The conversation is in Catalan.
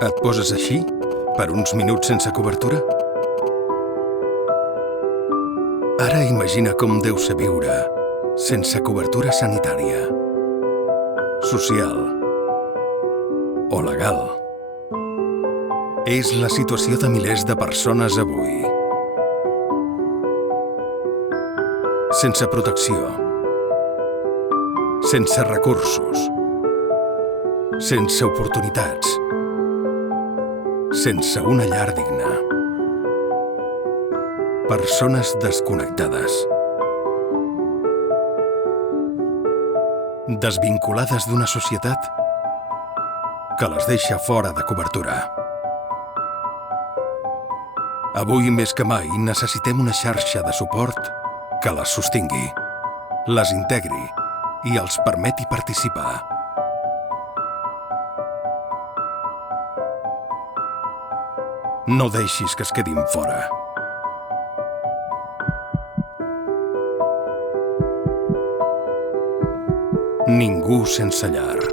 Et poses així, per uns minuts sense cobertura? Ara imagina com deu ser viure sense cobertura sanitària, social o legal. És la situació de milers de persones avui. Sense protecció, sense recursos, sense oportunitats, sense una llar digna. Persones desconnectades. Desvinculades d'una societat que les deixa fora de cobertura. Avui més que mai necessitem una xarxa de suport que les sostingui, les integri i els permeti participar. No deixis que es quedin fora. Ningú sense llar.